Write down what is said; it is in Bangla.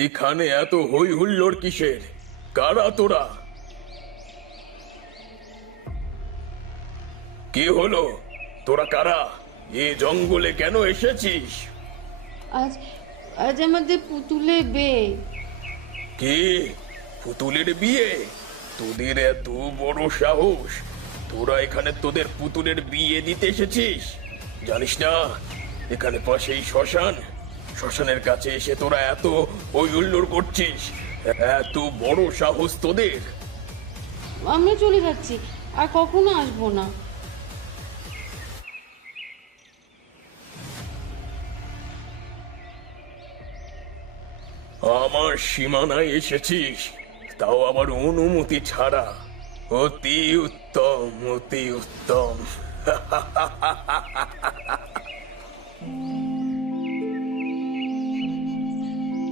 এখানে এত হই হুল্লোড় কিসের? কারা তোরা? কি হলো? তোরা কারা? এ জঙ্গলে কেন এসেছিস? আজ আজ আমাদের পুতুলের বিয়ে। কি? পুতুলের বিয়ে? তোদের এত বড় সাহস! তোরা এখানে তোদের পুতুলের বিয়ে দিতে এসেছিস? জানিস না এখানে পাশেই শ্মশান? শ্মশানের কাছে এসে তোরা এত ওই হুল্লোড় করছিস? এত বড় সাহস তোদের! আমরা চলে যাচ্ছি, আর কখনো আসবো না। আমার সীমানায় এসেছিস, তাও আবার অনুমতি ছাড়া। অতি উত্তম, অতি উত্তম।